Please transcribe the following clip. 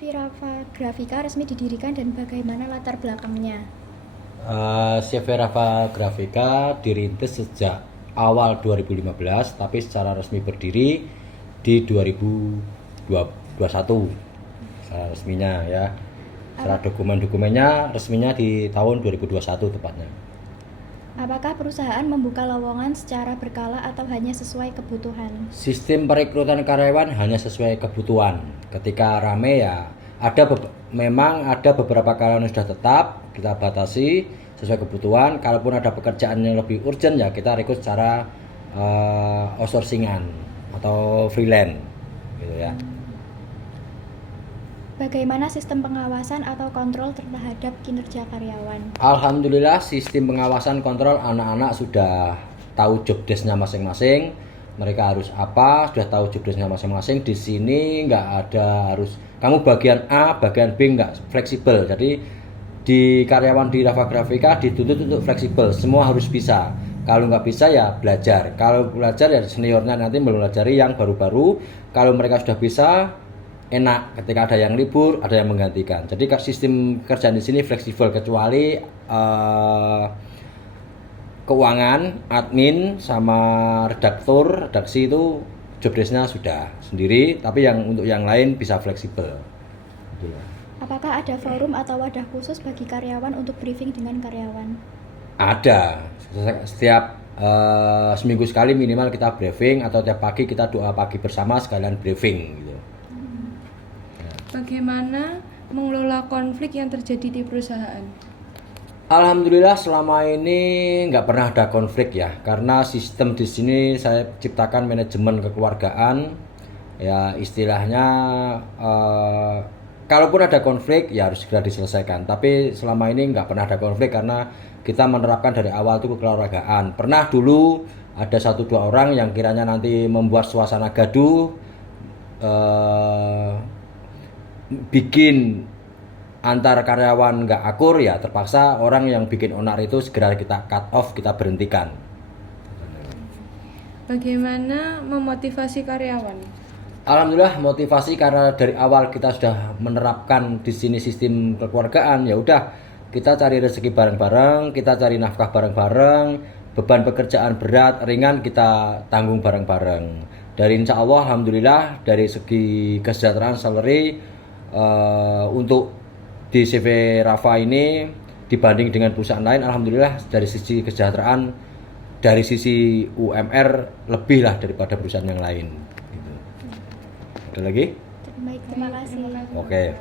CV Rafa Grafika resmi didirikan dan bagaimana latar belakangnya? CV Rafa Grafika dirintis sejak awal 2015, tapi secara resmi berdiri di 2021 secara resminya ya. Secara dokumen-dokumennya resminya di tahun 2021 tepatnya. Apakah perusahaan membuka lowongan secara berkala atau hanya sesuai kebutuhan? Sistem perekrutan karyawan hanya sesuai kebutuhan. Ketika rame ya memang ada beberapa karyawan yang sudah tetap kita batasi sesuai kebutuhan. Kalaupun ada pekerjaan yang lebih urgent ya kita rekrut secara outsourcingan atau freelance gitu ya. Bagaimana sistem pengawasan atau kontrol terhadap kinerja karyawan? Alhamdulillah sistem pengawasan kontrol anak-anak sudah tahu job desk-nya masing-masing. Mereka harus apa, sudah tahu job desk-nya masing-masing. Di sini nggak ada harus kamu bagian A, bagian B, nggak fleksibel. Jadi di karyawan di Rafa Grafika dituntut untuk fleksibel, semua harus bisa. Kalau nggak bisa ya belajar. Kalau belajar ya seniornya nanti melajari yang baru-baru. Kalau mereka sudah bisa, enak ketika ada yang libur, ada yang menggantikan. Jadi sistem kerjaan di sini fleksibel kecuali keuangan, admin sama redaksi itu job desk-nya sudah sendiri, tapi yang untuk yang lain bisa fleksibel. Apakah ada forum atau wadah khusus bagi karyawan untuk briefing dengan karyawan? Ada. Setiap seminggu sekali minimal kita briefing atau tiap pagi kita doa pagi bersama sekalian briefing gitu. Bagaimana mengelola konflik yang terjadi di perusahaan? Alhamdulillah selama ini nggak pernah ada konflik ya, karena sistem di sini saya ciptakan manajemen kekeluargaan. Ya istilahnya kalaupun ada konflik ya harus segera diselesaikan. Tapi selama ini nggak pernah ada konflik karena kita menerapkan dari awal itu kekeluargaan. Pernah dulu ada 1-2 orang yang kiranya nanti membuat suasana gaduh, bikin antar karyawan nggak akur ya terpaksa orang yang bikin onar itu segera kita cut off, kita berhentikan. Bagaimana memotivasi karyawan? Alhamdulillah motivasi karena dari awal kita sudah menerapkan di sini sistem kekeluargaan, ya udah kita cari rezeki bareng-bareng, kita cari nafkah bareng-bareng, beban pekerjaan berat ringan kita tanggung bareng-bareng. Dari insya Allah alhamdulillah dari segi kesejahteraan salary untuk di CV Rafa ini dibanding dengan perusahaan lain alhamdulillah dari sisi kesejahteraan, dari sisi UMR lebih lah daripada perusahaan yang lain gitu. Ada lagi? Baik, terima kasih. Oke.